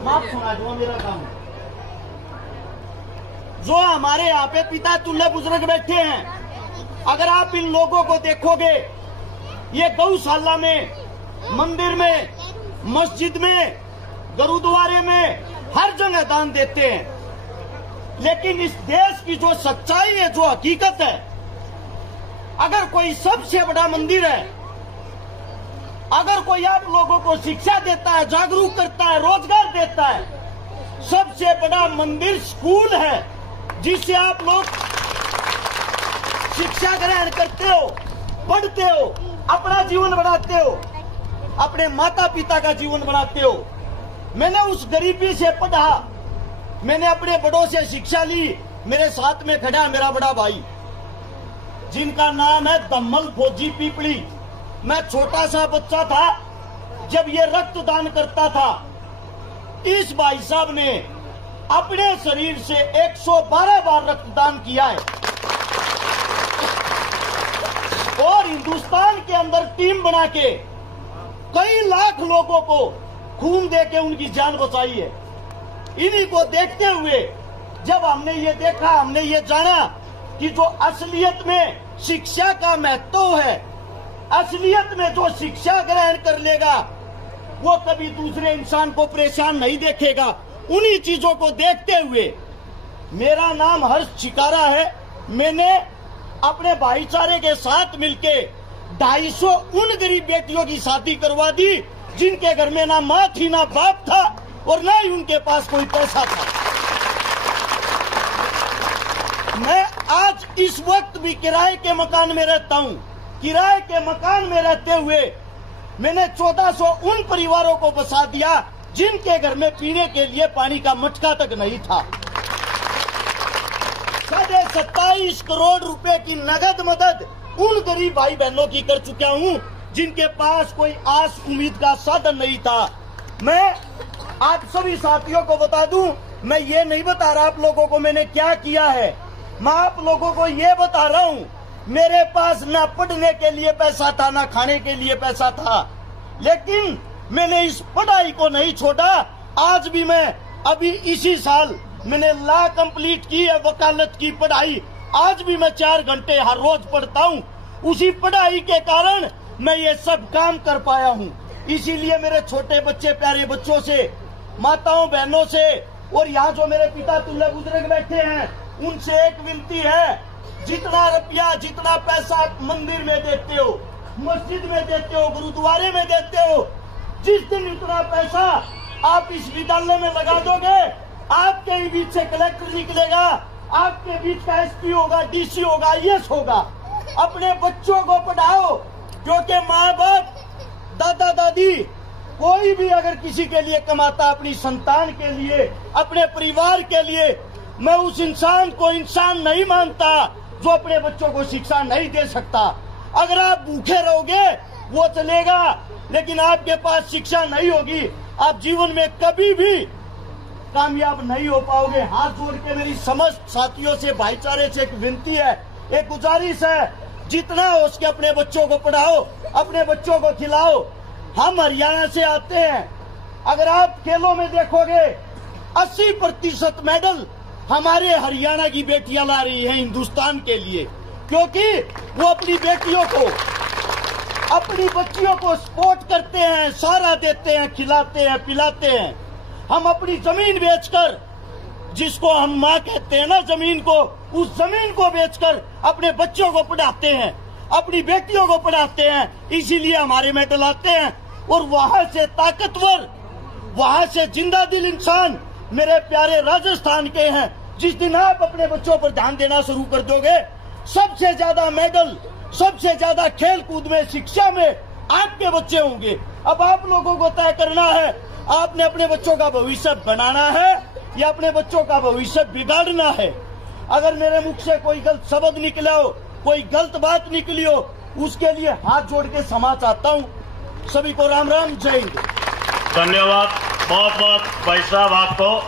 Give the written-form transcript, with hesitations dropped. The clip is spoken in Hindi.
माफ सुना दो, मेरा काम है। जो हमारे यहाँ पे पिता तुल्य बुजुर्ग बैठे हैं, अगर आप इन लोगों को देखोगे, ये गौशाला में, मंदिर में, मस्जिद में, गुरुद्वारे में, हर जगह दान देते हैं। लेकिन इस देश की जो सच्चाई है, जो हकीकत है, अगर कोई सबसे बड़ा मंदिर है, अगर कोई आप लोगों को शिक्षा देता है, जागरूक करता है, रोजगार देता है, सबसे बड़ा मंदिर स्कूल है, जिससे आप लोग शिक्षा ग्रहण करते हो, पढ़ते हो, अपना जीवन बढ़ाते हो, अपने माता पिता का जीवन बढ़ाते हो। मैंने उस गरीबी से पढ़ा, मैंने अपने बड़ों से शिक्षा ली। मेरे साथ में खड़ा मेरा बड़ा भाई, जिनका नाम है दम्मल फौजी पीपली। मैं छोटा सा बच्चा था जब ये रक्तदान करता था। इस भाई साहब ने अपने शरीर से 112 बार रक्तदान किया है और हिंदुस्तान के अंदर टीम बना के कई लाख लोगों को खून देके उनकी जान बचाई है। इन्हीं को देखते हुए जब हमने ये देखा, हमने ये जाना कि जो असलियत में शिक्षा का महत्व है, असलियत में जो शिक्षा ग्रहण कर लेगा वो कभी दूसरे इंसान को परेशान नहीं देखेगा। उन्हीं चीजों को देखते हुए, मेरा नाम हर्ष चिकारा है, मैंने अपने भाईचारे के साथ मिलके 250 उन गरीब बेटियों की शादी करवा दी जिनके घर में ना माँ थी, ना बाप था और ना ही उनके पास कोई पैसा था। मैं आज इस वक्त भी किराए के मकान में रहता हूँ। किराए के मकान में रहते हुए मैंने 1400 उन परिवारों को बसा दिया जिनके घर में पीने के लिए पानी का मटका तक नहीं था। 27.5 करोड़ रुपए की नगद मदद उन गरीब भाई बहनों की कर चुका हूँ जिनके पास कोई आस उम्मीद का साधन नहीं था। मैं आप सभी साथियों को बता दूं, मैं ये नहीं बता रहा आप लोगों को मैंने क्या किया है, मैं आप लोगों को ये बता रहा हूँ मेरे पास ना पढ़ने के लिए पैसा था, ना खाने के लिए पैसा था, लेकिन मैंने इस पढ़ाई को नहीं छोड़ा। आज भी मैं अभी इसी साल मैंने लॉ कंप्लीट की है, वकालत की पढ़ाई, आज भी मैं 4 घंटे हर रोज पढ़ता हूँ। उसी पढ़ाई के कारण मैं ये सब काम कर पाया हूँ। इसीलिए मेरे छोटे बच्चे, प्यारे बच्चों से, माताओं बहनों से और यहाँ जो मेरे पिता तुल्य बुजुर्ग बैठे हैं उनसे एक विनती है, जितना रुपया, जितना पैसा मंदिर में देते हो, मस्जिद में देते हो, गुरुद्वारे में देते हो, जिस दिन इतना पैसा आप इस विद्यालय में लगा दोगे, आपके ही बीच से कलेक्टर निकलेगा, आपके बीच का एसपी होगा, डीसी होगा, आईएएस होगा। अपने बच्चों को पढ़ाओ, क्योंकि माँ बाप, दादा दादी, कोई भी अगर किसी के लिए कमाता, अपनी संतान के लिए, अपने परिवार के लिए, मैं उस इंसान को इंसान नहीं मानता जो अपने बच्चों को शिक्षा नहीं दे सकता। अगर आप भूखे रहोगे वो चलेगा, लेकिन आपके पास शिक्षा नहीं होगी, आप जीवन में कभी भी कामयाब नहीं हो पाओगे। हाथ जोड़ के मेरी समस्त साथियों से, भाईचारे से एक विनती है, एक गुजारिश है, जितना हो उसके अपने बच्चों को पढ़ाओ, अपने बच्चों को खिलाओ। हम हरियाणा से आते हैं, अगर आप खेलों में देखोगे 80% मेडल हमारे हरियाणा की बेटियां ला रही हैं हिंदुस्तान के लिए, क्योंकि वो अपनी बेटियों को, अपनी बच्चियों को सपोर्ट करते हैं, सहारा देते हैं, खिलाते हैं, पिलाते हैं। हम अपनी जमीन बेचकर, जिसको हम माँ कहते हैं ना जमीन को, उस जमीन को बेचकर अपने बच्चों को पढ़ाते हैं, अपनी बेटियों को पढ़ाते हैं, इसीलिए हमारे मेडल आते हैं। और वहां से ताकतवर, वहां से जिंदा दिल इंसान मेरे प्यारे राजस्थान के हैं। जिस दिन आप अपने बच्चों पर ध्यान देना शुरू कर दोगे, सबसे ज्यादा मेडल, सबसे ज्यादा खेल कूद में, शिक्षा में आपके बच्चे होंगे। अब आप लोगों को तय करना है, आपने अपने बच्चों का भविष्य बनाना है या अपने बच्चों का भविष्य बिगाड़ना है। अगर मेरे मुख से कोई गलत शब्द निकला हो, कोई गलत बात निकली हो, उसके लिए हाथ जोड़ के क्षमा चाहता हूँ। सभी को राम राम, जय हिंद। धन्यवाद बहुत बहुत भाई साहब आपको।